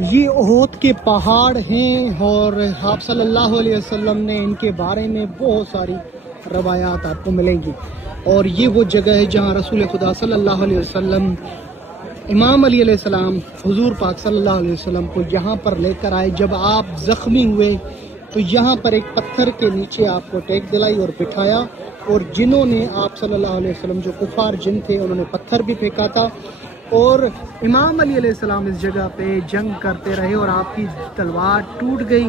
یہ احد کے پہاڑ ہیں اور آپ صلی اللہ علیہ وسلم نے ان کے بارے میں بہت ساری روایات آپ کو ملیں گی، اور یہ وہ جگہ ہے جہاں رسول خدا صلی اللہ علیہ وسلم امام علی علیہ السلام حضور پاک صلی اللہ علیہ وسلم کو یہاں پر لے کر آئے۔ جب آپ زخمی ہوئے تو یہاں پر ایک پتھر کے نیچے آپ کو ٹیک دلائی اور بٹھایا، اور جنہوں نے آپ صلی اللہ علیہ وسلم جو کفار جن تھے انہوں نے پتھر بھی پھینکا تھا، اور امام علی علیہ السلام اس جگہ پہ جنگ کرتے رہے اور آپ کی تلوار ٹوٹ گئی،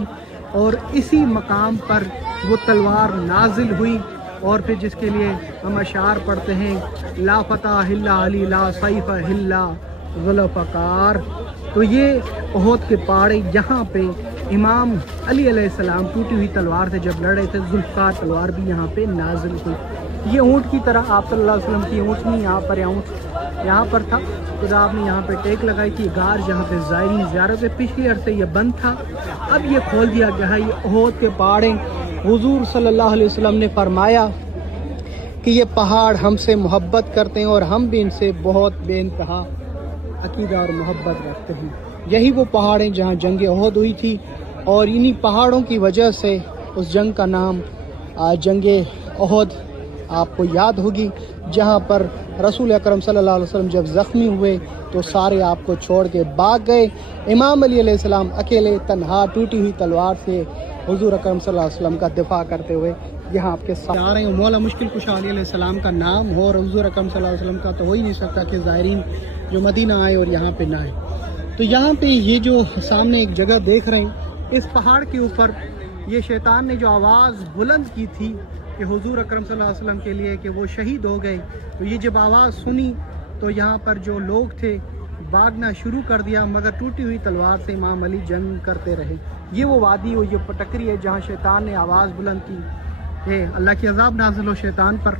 اور اسی مقام پر وہ تلوار نازل ہوئی، اور پھر جس کے لیے ہم اشعار پڑھتے ہیں لا فتح الا علی لا سیف الا ذوالفقار۔ تو یہ احد کے پہاڑ یہاں پہ امام علی علیہ السلام ٹوٹی ہوئی تلوار سے جب لڑ رہے تھے، ذوالفقار تلوار بھی یہاں پہ نازل ہوئی۔ یہ اونٹ کی طرح آپ صلی اللہ علیہ وسلم کی اونٹنی یہاں پر تھا، خدا آپ نے یہاں پہ ٹیک لگائی تھی، غار جہاں پہ زائرین زیارت ہے۔ پچھلے عرصے یہ بند تھا، اب یہ کھول دیا گیا ہے۔ یہ احد کے پہاڑ ہیں۔ حضور صلی اللہ علیہ وسلم نے فرمایا کہ یہ پہاڑ ہم سے محبت کرتے ہیں اور ہم بھی ان سے بہت بے انتہا عقیدہ اور محبت رکھتے ہیں۔ یہی وہ پہاڑ ہیں جہاں جنگ احد ہوئی تھی، اور انہی پہاڑوں کی وجہ سے اس جنگ کا نام جنگ احد آپ کو یاد ہوگی، جہاں پر رسول اکرم صلی اللہ علیہ وسلم جب زخمی ہوئے تو سارے آپ کو چھوڑ کے بھاگ گئے۔ امام علی علیہ السلام اکیلے تنہا ٹوٹی ہوئی تلوار سے حضور اکرم صلی اللہ علیہ وسلم کا دفاع کرتے ہوئے یہاں آپ کے ساتھ آ رہے ہیں۔ مولا مشکل کشا علی علیہ السلام کا نام ہو اور حضور اکرم صلی اللہ علیہ وسلم کا، تو ہو ہی نہیں سکتا کہ زائرین جو مدینہ آئے اور یہاں پہ نہ آئے۔ تو یہاں پہ یہ جو سامنے ایک جگہ دیکھ رہے ہیں، اس پہاڑ کے اوپر یہ شیطان نے جو آواز بلند کی تھی کہ حضور اکرم صلی اللہ علیہ وسلم کے لیے کہ وہ شہید ہو گئے، تو یہ جب آواز سنی تو یہاں پر جو لوگ تھے بھاگنا شروع کر دیا، مگر ٹوٹی ہوئی تلوار سے امام علی جنگ کرتے رہے۔ یہ وہ وادی اور یہ پٹکری ہے جہاں شیطان نے آواز بلند کی کہ اللہ کی عذاب نازل ہو شیطان پر،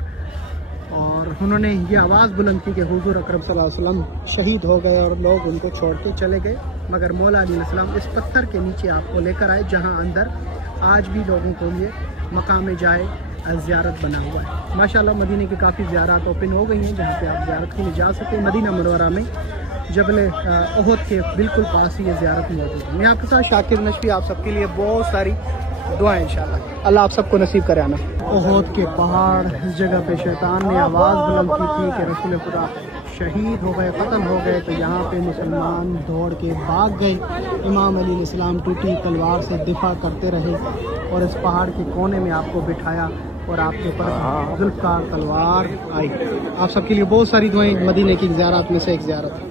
اور انہوں نے یہ آواز بلند کی کہ حضور اکرم صلی اللہ علیہ وسلم شہید ہو گئے، اور لوگ ان کو چھوڑ کے چلے گئے۔ مگر مولا علیہ السلام اس پتھر کے نیچے آپ کو لے کر آئے، جہاں اندر آج بھی لوگوں کو یہ مقام جائے زیارت بنا ہوا ہے۔ ماشاءاللہ مدینہ کی کافی زیارات اوپن ہو گئی ہیں جہاں پہ آپ زیارت کے لیے جا سکتے ہیں۔ مدینہ منورہ میں جبل احد کے بالکل پاس ہی یہ زیارت موجود ہے۔ میں آپ کے ساتھ شاکر نشفی، آپ سب کے لیے بہت ساری دعائیں انشاءاللہ اللہ آپ سب کو نصیب کرے آنا۔ احد کے پہاڑ، اس جگہ پہ شیطان نے آواز بلند کی تھی کہ رسول خدا شہید ہو گئے، قتل ہو گئے، تو یہاں پہ مسلمان دوڑ کے بھاگ گئے۔ امام علی علیہ السلام ٹوٹی تلوار سے دفاع کرتے رہے، اور اس پہاڑ کے کونے میں آپ کو بٹھایا اور آپ کے اوپر ذوالفقار تلوار آئی۔ آپ سب کے لیے بہت ساری دعائیں، مدینہ کی زیارات میں سے ایک زیارت۔